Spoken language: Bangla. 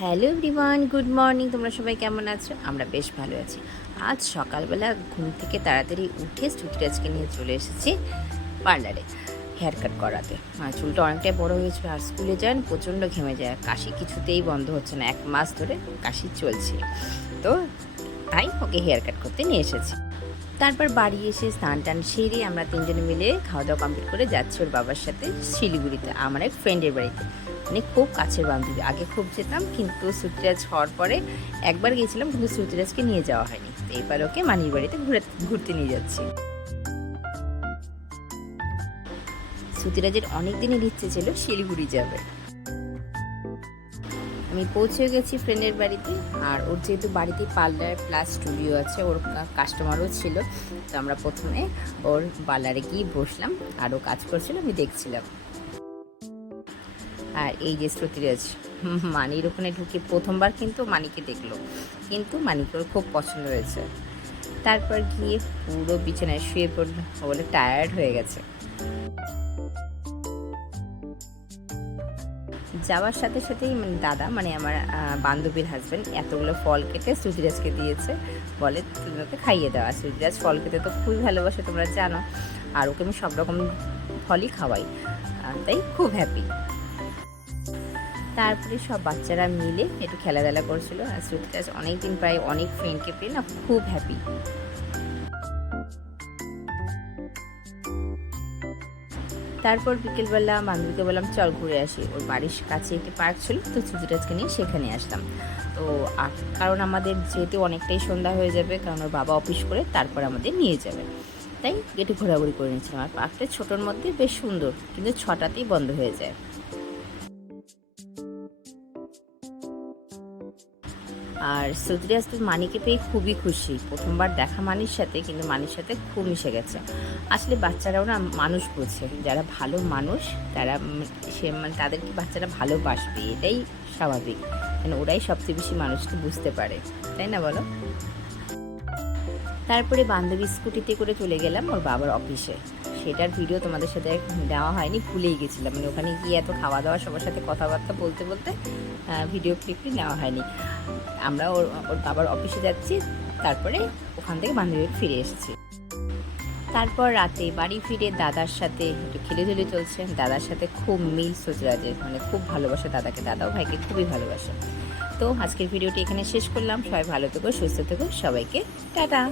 Hello everyone, good morning. তোমরা সবাই কেমন আছো? আমরা বেশ ভালো আছি। আজ সকালবেলা ঘুম থেকে তাড়াতাড়ি উঠে শ্রুতিরাজকে নিয়ে চলে এসেছি পার্লারে হেয়ার কাট করাতে চুলটা অনেকটাই বড় হয়েছিল আর স্কুলে যান, প্রচণ্ড ঘেমে যায়। কাশি কিছুতেই বন্ধ হচ্ছে না, এক মাস ধরে কাশি চলছে। তো তাই ওকে হেয়ার কাট করতে নিয়ে এসেছি। তারপর বাড়ি এসে স্নান টান সেরে আমরা তিনজনে মিলে খাওয়া দাওয়া কমপ্লিট করে যাচ্ছি ওর বাবার সাথে শিলিগুড়িতে, আমার এক ফ্রেন্ডের বাড়িতে। মানে খুব কাছের বান্ধবী। আগে খুব যেতাম, কিন্তু শ্রুতিরাজ হওয়ার পরে একবার গিয়েছিলাম, কিন্তু শ্রুতিরাজকে নিয়ে যাওয়া হয়নি। তো এবার ওকে মানির বাড়িতে ঘুরে, ঘুরতে নিয়ে যাচ্ছি। শ্রুতিরাজের অনেক দিনের ইচ্ছে ছিল শিলিগুড়ি যাবে। আমি পৌঁছে গেছি ফ্রেন্ডের বাড়িতে, আর ওর যেহেতু বাড়িতে পার্লার প্লাস স্টুডিও আছে, ওর কাস্টমারও ছিল, তো আমরা প্রথমে ওর পার্লারে গিয়ে বসলাম, আর ও কাজ করছিল, আমি দেখছিলাম। আর এই যে শ্রুতিরাজ মানির ওখানে ঢুকে প্রথমবার কিন্তু মানিকে দেখল। কিন্তু মানিকে ওর খুব পছন্দ হয়েছে। তারপর গিয়ে পুরো বিছানায় শুয়ে পড়ল। বলে টায়ার্ড হয়ে গেছে। যাওয়ার সাথে সাথেই মানে দাদা মানে আমার বান্ধবীর হাজব্যান্ড এতগুলো ফল কেটে সুজিরাজকে দিয়েছে। বলে, তুমি ওকে খাইয়ে দেওয়া সুজিরাজ ফল খেতে তো খুবই ভালোবাসে, তোমরা জানো। আর ওকে আমি সব রকম ফলই খাওয়াই। তাই খুব হ্যাপি তারপরে সব বাচ্চারা মিলে একটু খেলাধুলা করছিল। আর সুজিরাজ অনেকদিন প্রায় অনেক ফ্রেন্ডকে পেয়ে না খুব হ্যাপি তারপর বিকেলবেলা বান্ধবীকে বললাম, চল ঘুরে আসি। ওর বাড়ির কাছে একটি পার্ক ছিল, তো সুজিরাজকে নিয়ে সেখানে আসলাম। তো কারণ আমাদের যেহেতু অনেকটাই সন্ধ্যা হয়ে যাবে, কারণ ওর বাবা অফিস করে তারপর আমাদের নিয়ে যাবে। তাই একটু ঘোরাঘুরি করে নিয়েছিলাম। আর পার্কটা ছোটোর মধ্যে বেশ সুন্দর, কিন্তু ছটাতেই বন্ধ হয়ে যায়। আর সত্যিরাজ তো মানিকে পেয়ে খুবই খুশি। প্রথমবার দেখা মানির সাথে, কিন্তু মানির সাথে খুব মিশে গেছে। আসলে বাচ্চারাও না মানুষ বোঝে। যারা ভালো মানুষ, তারা সে মানে তাদেরকে বাচ্চারা ভালোবাসবে। এটাই স্বাভাবিক। মানে ওরাই সবচেয়ে বেশি মানুষকে বুঝতে পারে। তাই না বলো? তারপরে বান্ধবী স্কুটিতে করে চলে গেলাম ওর বাবার অফিসে। সেটার ভিডিও তোমাদের সাথে দেওয়া হয়নি, ভুলেই গেছিলাম। মানে ওখানে গিয়ে এত খাওয়া দাওয়া সবার সাথে কথাবার্তা বলতে বলতে ভিডিও ক্লিপটি নেওয়া হয়নি। আমরা ওর ওর বাবার অফিসে যাচ্ছি, তারপরে ওখান থেকে বান্ধবী ফিরে এসেছি। তারপর রাতে বাড়ি ফিরে দাদার সাথে একটু খেলে ধুলে চলছে। দাদার সাথে খুব মিল সুচরাজের মানে খুব ভালোবাসে দাদাকে। দাদাও ভাইকে খুবই ভালোবাসে। তো আজকের ভিডিওটি এখানে শেষ করলাম। সবাই ভালো থেকো, সুস্থ থেকো, সবাইকে টাটা।